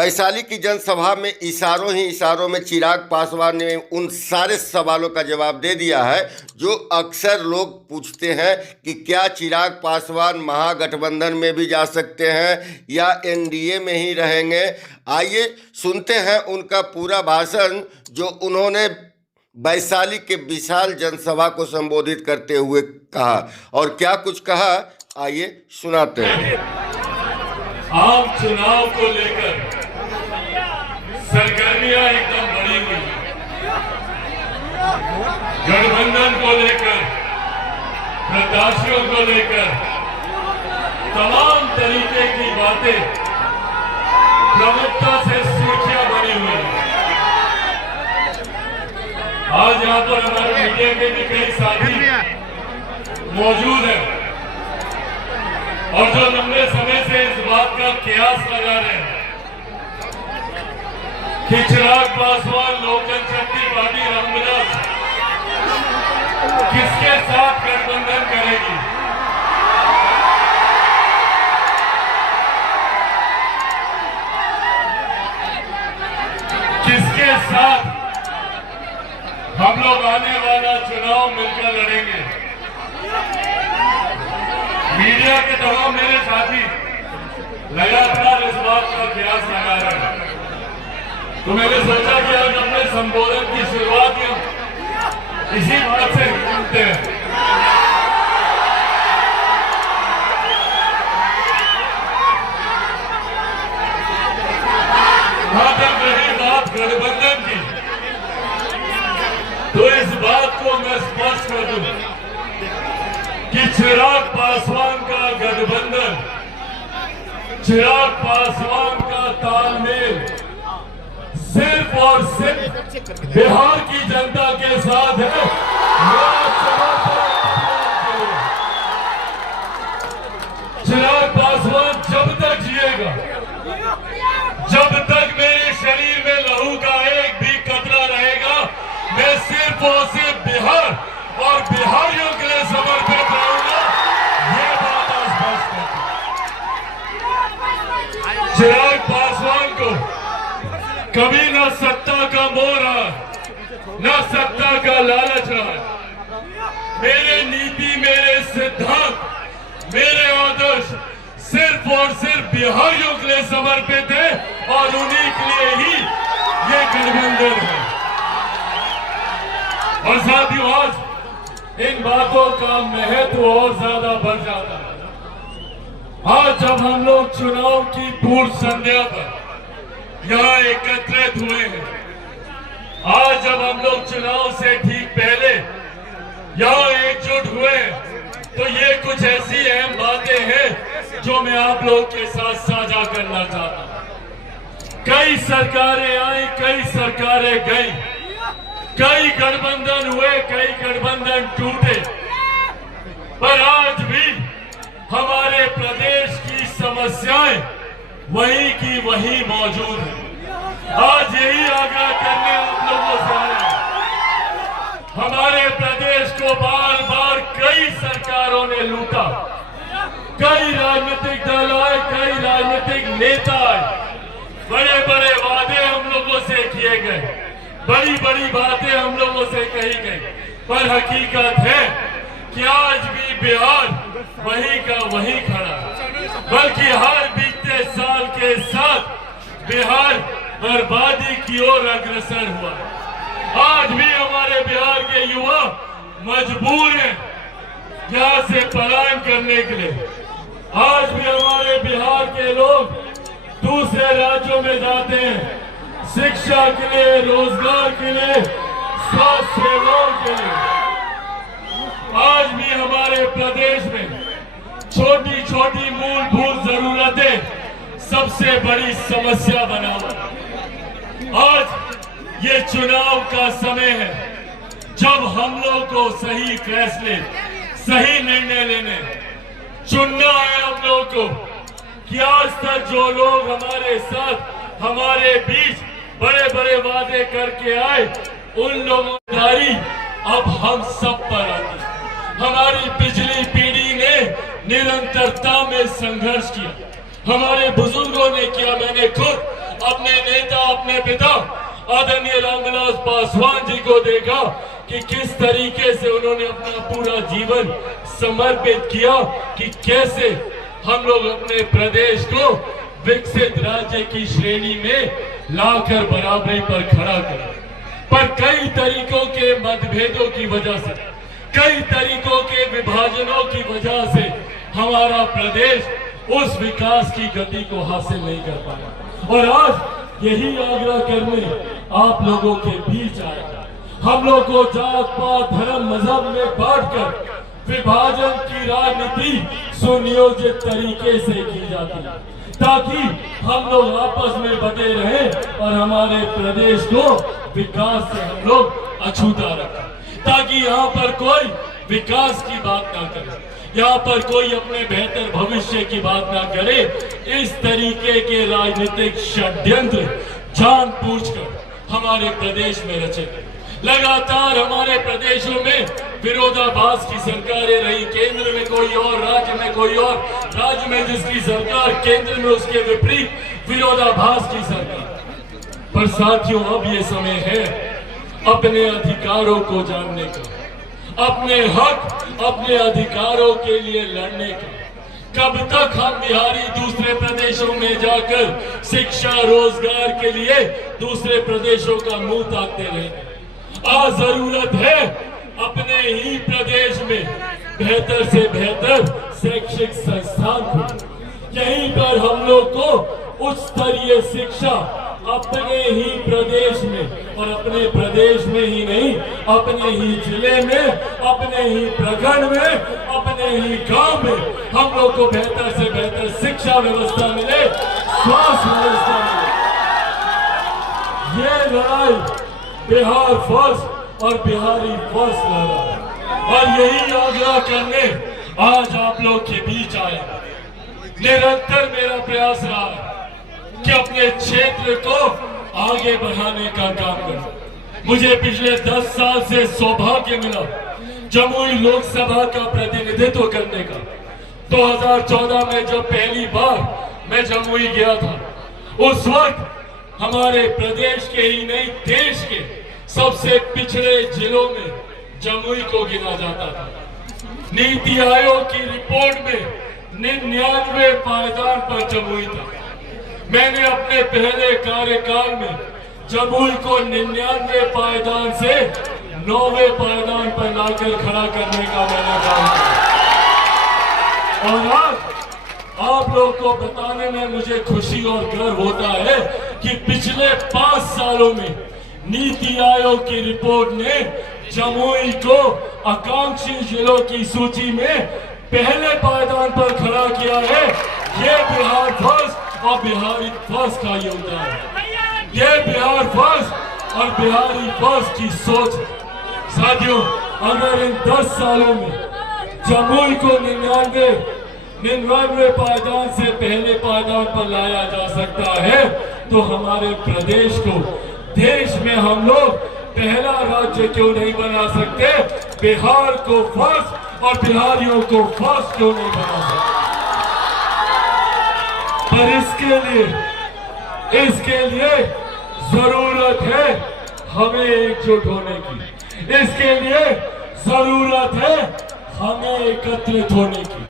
वैशाली की जनसभा में इशारों में चिराग पासवान ने उन सारे सवालों का जवाब दे दिया है जो अक्सर लोग पूछते हैं कि क्या चिराग पासवान महागठबंधन में भी जा सकते हैं या एनडीए में ही रहेंगे। आइए सुनते हैं उनका पूरा भाषण जो उन्होंने वैशाली के विशाल जनसभा को संबोधित करते हुए कहा और क्या कुछ कहा, आइए सुनाते हैं। आम चुनाव को लेकर सरगर्मियां एकदम बढ़ी हुई है। गठबंधन को लेकर, प्रत्याशियों को लेकर तमाम तरीके की बातें प्रमुखता से सुर्खियां बनी हुई है। आज यहाँ पर हमारे मीडिया के भी कई साथी मौजूद हैं और जो लंबे समय से इस बात का कयास लगा रहे हैं कि चिराग पासवान लोक जनशक्ति पार्टी रामविलास किसके साथ गठबंधन करेगी। किसके साथ हम लोग आने वाला चुनाव मिलकर लड़ेंगे। मीडिया के तमाम मेरे साथी लगातार इस बात का कयास लगा रहे हैं, तो मैंने सोचा कि आज अपने संबोधन की शुरुआत इसी बात से करते हैं। जहां तक रही बात गठबंधन की, तो इस बात को मैं स्पष्ट कर दूं कि चिराग पासवान का गठबंधन, चिराग पासवान का तालमेल सिर्फ और सिर्फ बिहार की जनता के साथ है। चिराग पासवान जब तक जिएगा, जब तक मेरे शरीर में लहू का एक भी कतरा रहेगा, मैं सिर्फ और सिर्फ बिहार और बिहारियों के लिए समर्पित रहूंगा। ये बात आज स्पष्ट है। चिराग पासवान को कभी न सत्ता का मोह रहा, न सत्ता का लालच रहा। मेरे नीति, मेरे सिद्धांत, मेरे आदर्श सिर्फ और सिर्फ बिहारियों के लिए समर्पित है और उन्हीं के लिए ही ये गठबंधन है। और साथियों, आज इन बातों का महत्व और ज्यादा बढ़ जाता है। आज जब हम लोग चुनाव की पूर्व संध्या पर यहाँ एकत्रित हुए हैं, आज जब हम लोग चुनाव से ठीक पहले यहाँ एकजुट हुए हैं, तो ये कुछ ऐसी अहम बातें हैं जो मैं आप लोग के साथ साझा करना चाहता हूँ। कई सरकारें आई, कई सरकारें गई, कई गठबंधन हुए, कई गठबंधन टूटे, पर आज भी हमारे प्रदेश की समस्याएं वही की वही मौजूद है। आज यही आग्रह करने आप लोगों से आए हैं। हमारे प्रदेश को बार बार कई सरकारों ने लूटा, कई राजनीतिक दल आए, कई राजनीतिक नेता आए, बड़े बड़े वादे हम लोगों से किए गए, बड़ी बड़ी बातें हम लोगों से कही गई, पर हकीकत है कि आज भी बिहार वही का वही खड़ा, बल्कि हर बीते साल के साथ बिहार बर्बादी की ओर अग्रसर हुआ। आज भी हमारे बिहार के युवा मजबूर हैं यहाँ से पलायन करने के लिए। आज भी हमारे बिहार के लोग दूसरे राज्यों में जाते हैं, शिक्षा के लिए, रोजगार के लिए, स्वास्थ्य सेवाओं के लिए। आज भी हमारे प्रदेश में छोटी छोटी मूलभूत जरूरतें सबसे बड़ी समस्या बना हुआ। आज ये चुनाव का समय है जब हम लोग को सही फैसले, सही निर्णय लेने, चुनना है हम लोग को कि आज तक जो लोग हमारे साथ, हमारे बीच बड़े बड़े वादे करके आए, उन लोगों की जिम्मेदारी अब हम सब पर आती है। हमारी पिछली पीढ़ी ने निरंतरता में संघर्ष किया, हमारे बुजुर्गों ने किया, मैंने खुद अपने नेता, अपने पिता आदरणीय रामविलास पासवान जी को देखा कि किस तरीके से उन्होंने अपना पूरा जीवन समर्पित किया, कि कैसे हम लोग अपने प्रदेश को विकसित राज्य की श्रेणी में लाकर बराबरी पर खड़ा करें। पर कई तरीकों के मतभेदों की वजह से, कई तरीकों के विभाजनों की वजह से हमारा प्रदेश उस विकास की गति को हासिल नहीं कर पाया। और आज यही आग्रह करने आप लोगों के बीच आया। हम लोग को जात पात धर्म मजहब में बांटकर विभाजन की राजनीति सुनियोजित तरीके से की जाती है, ताकि हम लोग आपस में बटे रहें और हमारे प्रदेश को विकास से हम लोग अछूता रखें, ताकि यहाँ पर कोई विकास की बात ना करे, यहाँ पर कोई अपने बेहतर भविष्य की बात ना करे। इस तरीके के राजनीतिक षड्यंत्र जानबूझकर हमारे प्रदेश में रचे। लगातार हमारे प्रदेशों में विरोधाभास की सरकारें रही, केंद्र में कोई और, राज्य में कोई और, राज्य में जिसकी सरकार, केंद्र में उसके विपरीत विरोधाभास की सरकार। पर साथियों, अब ये समय है अपने अधिकारों को जानने का, अपने हक, अपने अधिकारों के लिए लड़ने का। कब तक हम बिहारी दूसरे प्रदेशों में जाकर शिक्षा, रोजगार के लिए दूसरे प्रदेशों का मुंह ताकते रहेंगे? आज जरूरत है अपने ही प्रदेश में बेहतर से बेहतर शैक्षिक संस्थान खोलें। यहीं पर हम लोग को उच्च स्तरीय शिक्षा अपने ही प्रदेश में, और अपने प्रदेश में ही नहीं, अपने ही जिले में, अपने ही प्रखंड में, अपने ही गांव में हम लोग को बेहतर से बेहतर शिक्षा व्यवस्था मिले, स्वास्थ्य व्यवस्था मिले। ये लड़ाई बिहार फर्स्ट और बिहारी फर्स्ट लड़ा, और यही आग्रह करने आज आप लोग के बीच आए। निरंतर मेरा प्रयास रहा है कि अपने क्षेत्र को आगे बढ़ाने का काम करें। मुझे पिछले 10 साल से सौभाग्य मिला जमुई लोकसभा का प्रतिनिधित्व करने का। 2014 में जब पहली बार मैं जमुई गया था, उस वक्त हमारे प्रदेश के ही नहीं, देश के सबसे पिछड़े जिलों में जमुई को गिना जाता था। नीति आयोग की रिपोर्ट में 99 पायदान पर जमुई था। मैंने अपने पहले कार्यकाल में जमुई को 99 पायदान से 9वें पायदान पर लाकर खड़ा करने का मैंने काम किया। और आज आप लोग को बताने में मुझे खुशी और गर्व होता है कि पिछले 5 सालों में नीति आयोग की रिपोर्ट ने जमुई को आकांक्षी जिलों की सूची में पहले पायदान पर खड़ा किया है। ये बिहार फर्स्ट और बिहारी फर्स्ट का योगदान है। ये बिहार फर्स्ट और बिहारी फर्स्ट की सोच है। साथियों, अगर इन 10 सालों में जमुई को 99 पायदान से पहले पायदान पर लाया जा सकता है, तो हमारे प्रदेश को देश में हम लोग पहला राज्य क्यों नहीं बना सकते? बिहार को फर्स्ट और बिहारियों को फर्स्ट क्यों नहीं बना सकते? पर इसके लिए जरूरत है हमें एकजुट होने की। इसके लिए जरूरत है हमें एकत्रित होने की।